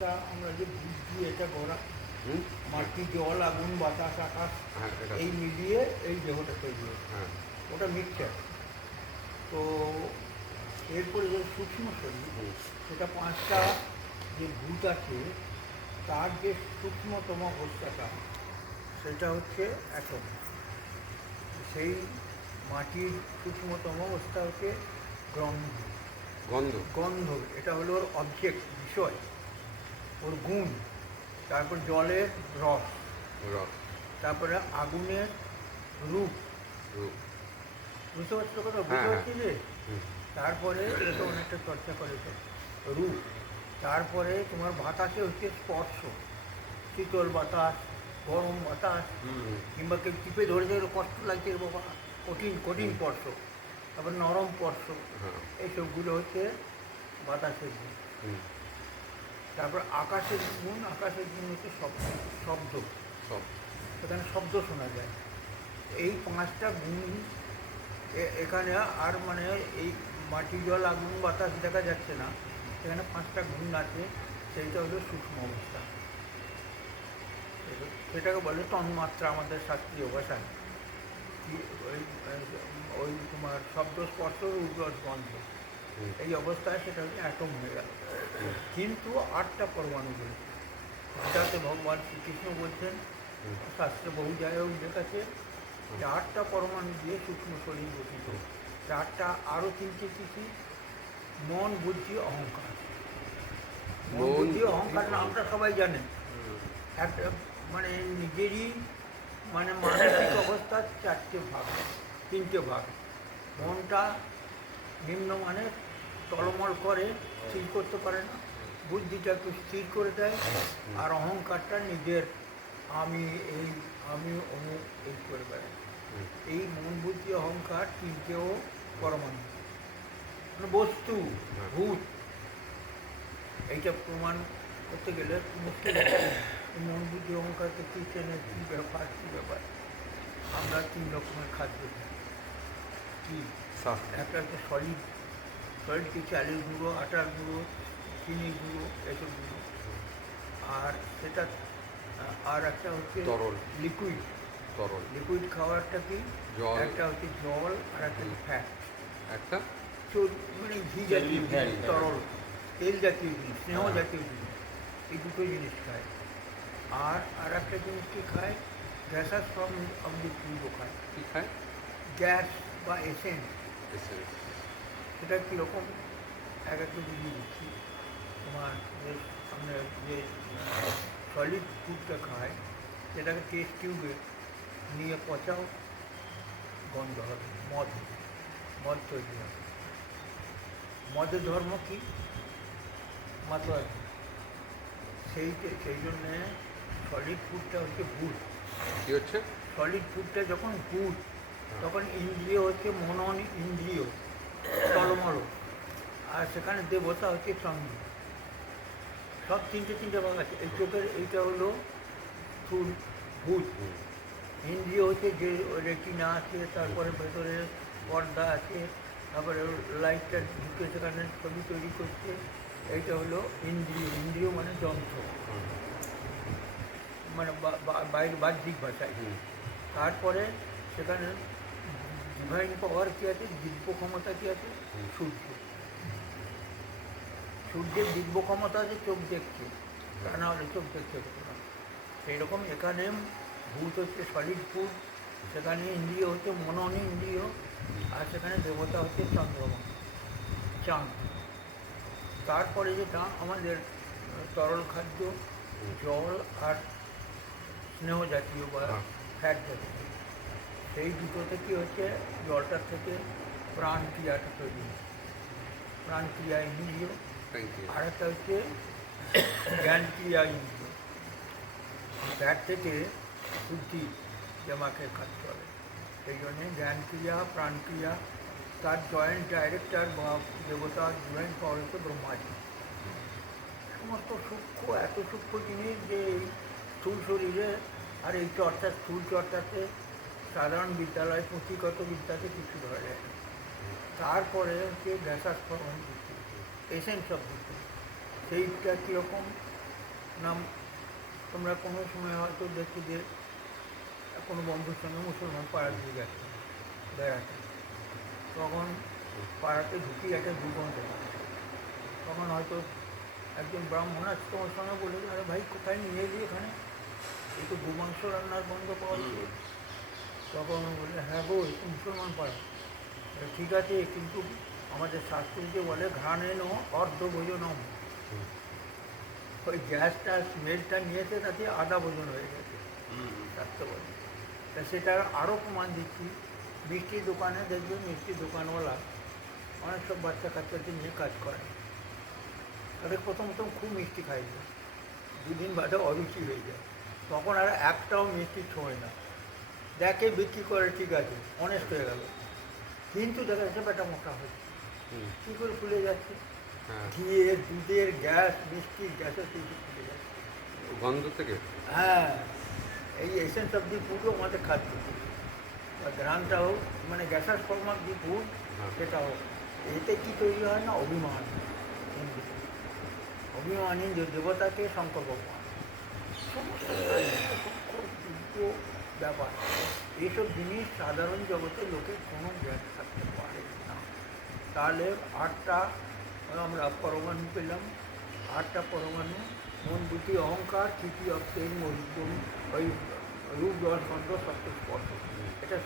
আমরা যে বুদ্ধি এটা করা হুম? মাটি জল আগুন বাতাস আকাশ হ্যাঁ, এটা এই মিলিয়ে এই দেহটা তৈরি হয়। হ্যাঁ। ওটা মিক্সচার। তো এরপরে যে সূক্ষ্ম শরীর, হুম, সেটা পাঁচটা যে ভূত আছে তার যে সূক্ষ্মতম অবস্থাটা সেটা হচ্ছে অ্যাটম। সেই মাটির সূক্ষ্মতম অবস্থা হচ্ছে গন্ধ। গন্ধ। গন্ধ এটা হলো ওর অবজেক্ট, বিষয়, ওর গুণ। তারপর জলের রস, রস। তারপরে আগুনের রূপ। রূপ। বুঝতে পারছো কথা? হ্যাঁ, বুঝতে হ্যাঁ। পারছি যে হুম, তারপরে এটা তো অনেকটা চর্চা করেছে রূপ। তারপরে তোমার বাতাসে হচ্ছে স্পর্শ, শীতল বাতাস, গরম বাতাস, হুম, কিংবা কেউ টিপে ধরে ধরে কষ্ট লাগছে রে বাবা, কঠিন কঠিন হুম, স্পর্শ। তারপর নরম স্পর্শ, হ্যাঁ, এইসবগুলো হচ্ছে বাতাসের গুণ। হুম, তারপর আকাশের গুণ হচ্ছে শব্দ। শব্দ, সব। সেখানে শব্দ শোনা যায়। এই পাঁচটা গুণ এখানে আর মানে এই মাটি জল আগুন বাতাস দেখা যাচ্ছে না, সেখানে পাঁচটা গুণ আছে। সেইটা হলো সূক্ষ্ম অবস্থা। সেটাকে বলে তন্মাত্রা আমাদের শাস্ত্রীয় ভাষায়। ওই ওই তোমার শব্দ স্পর্শ রূপ গন্ধ, হুম, এই অবস্থায় সেটা হচ্ছে অ্যাটম হয়ে গেল। হুম, কিন্তু আটটা পরমাণু বলেছে। গীতাতে ভগবান শ্রীকৃষ্ণ বলছেন, হুম, শাস্ত্রে বহু জায়গায় উল্লেখ আছে যে আটটা পরমাণু দিয়ে সূক্ষ্ম শরীর গঠিত। হুম। আটটা আরও তিনটে কিছু, মন বুদ্ধি অহংকার। মন মন, বুদ্ধি বুদ্ধি, অহংকার নামটা অহংকার। সবাই জানেন। হুম, একটা মানে নিজেরই মানে মানসিক অবস্থার তিনটে ভাগ। মনটা নিম্নমানের, টলমল করে, স্থির করতে পারে না। বুদ্ধিটা একটু স্থির করে দেয়। হুম, আর অহংকারটা নিজের আমি এই, আমি অমুক এই করে বেড়ায়। হুম, এই মন বুদ্ধি অহংকার তিনটেও পরমাণু, মানে বস্তু, হ্যাঁ। ভূত। এইটা প্রমাণ করতে গেলে মুশকিল আছে। এই মন বুদ্ধি অহংকারকে কী চেনে, কী ব্যাপার। আমরা তিন রকমের খাদ্য খাই। কী? শাস্ত্র। একটা হচ্ছে সলিড, কি চালের গুঁড়ো, আটার গুঁড়ো, চিনি গুঁড়ো, এসব গুঁড়ো। আর সেটা আর একটা হচ্ছে তরল। লিকুইড। তরল। লিকুইড খাবারটা কি? জল। একটা হচ্ছে জল আর একটা ঘি। হচ্ছে ফ্যাট। একটা। মানে ঘি জাতীয় জিনিস, তরল, তেল জাতীয় জিনিস, স্নেহ হ্যাঁ, জাতীয় জিনিস, এই দুটো জিনিস খায়। আর একটা জিনিস কি খায়? Gaseous form of the food খায়। কি খায়? গ্যাস বা এসেন্স। এসেন্স। সেটা কীরকম এক একটা বুঝিয়ে দিচ্ছি। তোমার যে আমরা যে সলিড ফুডটা খায় সেটাকে টেস্ট টিউবে নিয়ে পচাও, গন্ধ হবে, মদ তৈরি হবে। মদের ধর্ম কি? মাতোয়ারি। সেই জন্যে সলিড ফুডটা হচ্ছে ভূত। কি হচ্ছে? সলিড ফুডটা যখন ভূত, হ্যাঁ, তখন ইন্দ্রিয় হচ্ছে মনন ইন্দ্রিয়, টলমল। আর সেখানে দেবতা হচ্ছে চন্দ্র। সব তিনটে ভাগ আছে। এই চোখের এইটা হলো স্থূল ভূত। হুম, ইন্দ্রিয় হচ্ছে যে রেটিনা আছে, তারপরে ভেতরে পর্দা আছে, তারপরে লাইটটা ঢুকে সেখানে ছবি তৈরি করছে। এইটা হলো ইন্দ্রিয়। ইন্দ্রিয় মানে যন্ত্র, হুম, মানে বাইরে বাহ্যিক ভাষায়। হুম, তারপরে সেখানে ডিভাইন পাওয়ার কী আছে, দিব্য ক্ষমতা কী আছে? হুম, সূর্য। সূর্যের দিব্য ক্ষমতা আছে, চোখ দেখছে, তা হ্যাঁ, না হলে চোখ দেখতে পেতো না। সেই রকম এখানে ভূত হচ্ছে সলিড ফুড, সেখানে ইন্দ্রিয় হচ্ছে মনন ইন্দ্রিয়, আর সেখানে দেবতা হচ্ছে চন্দ্রমা, চাঁদ। তারপরে যেটা আমাদের তরল খাদ্য, হুম, জল আর স্নেহ জাতীয় বা হ্যাঁ, ফ্যাট জাতীয়, সেই দুটোতে কী হচ্ছে, জলটার থেকে প্রাণ ক্রিয়াটা তৈরি হয়। প্রাণ ক্রিয়া ইন্দ্রিয়। Thank you. আর একটা হচ্ছে জ্ঞান ক্রিয়া ইন্দ্রিয়। ফ্যাট থেকে বুদ্ধি জামাকে কাজ করে। সেই জন্যে জ্ঞান ক্রিয়া, প্রাণ ক্রিয়া, তার জয়েন্ট ডাইরেক্টর বা দেবতার জয়েন্ট পাওয়ার হচ্ছে ব্রহ্মাজি। সমস্ত সূক্ষ্ম, এত সূক্ষ্ম জিনিস যে এই স্থূল শরীরে, আর এই চর্চা, স্থূল চর্চাতে সাধারণ বিদ্যালয় পুঁথিগত বিদ্যাতে কিছু ধরা যায় না। তারপরে হচ্ছে গ্যাসাস্ফরণ বুদ্ধি, এসেন্স অফ বুদ্ধি। সেইটা কীরকম? নাম তোমরা কোনো সময় হয়তো দেখছি যে কোনো বন্ধুর সঙ্গে মুসলমান পাড়া দিয়ে গেছে বেড়াতে, তখন পাড়াতে ঢুকি একটা দুর্গন্ধ পায়। তখন হয়তো একজন ব্রাহ্মণ আছে তোমার সঙ্গে বলে, আরে ভাই কোথায় নিয়ে এলি এখানে, এই তো গোমাংস রান্নার গন্ধ পাওয়া যাচ্ছে। তখন ও বললে, হ্যাঁ গো এই তো মুসলমান পাড়া। বলে, ঠিক আছে, কিন্তু আমাদের শাস্ত্রীতে বলে ঘ্রাণেন অর্ধ ভোজনম, ওই গ্যাসটা স্মেলটা নিয়েছে তাতে আধা ভোজন হয়ে গেছে শাস্ত্র বলে। তা সেটার আরও প্রমাণ দিচ্ছি, মিষ্টির দোকানে দেখবে মিষ্টির দোকানওয়ালা অনেক সব বাচ্চা কাচ্চাকে নিয়ে কাজ করে, তাদের প্রথম খুব মিষ্টি খাইছে, দুদিন বাদে অরুচি হয়ে যায়, তখন আর একটাও মিষ্টি ছোঁয় না, দেখে বিক্রি করে ঠিক আছে অনেস্ট হয়ে গেল, কিন্তু দেখা যাচ্ছে বেটা মোটা হচ্ছে, কী করে ফুলে যাচ্ছে, হ্যাঁ, ঘিয়ের দুধের গ্যাস মিষ্টির গ্যাসের থেকে ফুলে যাচ্ছে। গন্ধ থেকে। হ্যাঁ, এই এসেন্স অফ দি ফুডও আমাদের খাদ্য, বা গ্রামটা হোক মানে গ্যাসের ফর্ম অফ দি ফুড, হ্যাঁ। সেটা হোক, এতে কি তৈরি হয় না, অভিমান, অভিমানী যে দেবতাকে শঙ্কর ভগবান, সমস্ত সূক্ষ্ম ব্যাপার, এইসব জিনিস সাধারণ জগতে লোকের কোনো জ্ঞান থাকতে পারে না। তাহলে আটটা আমরা পরমাণু পেলাম, আটটা পরমাণু, মন বুদ্ধি অহংকার, তৃতীয় অক্ষের মরিগুণ, ওই রূপ জল গন্ধ সপ্ত স্পর্শ, এটা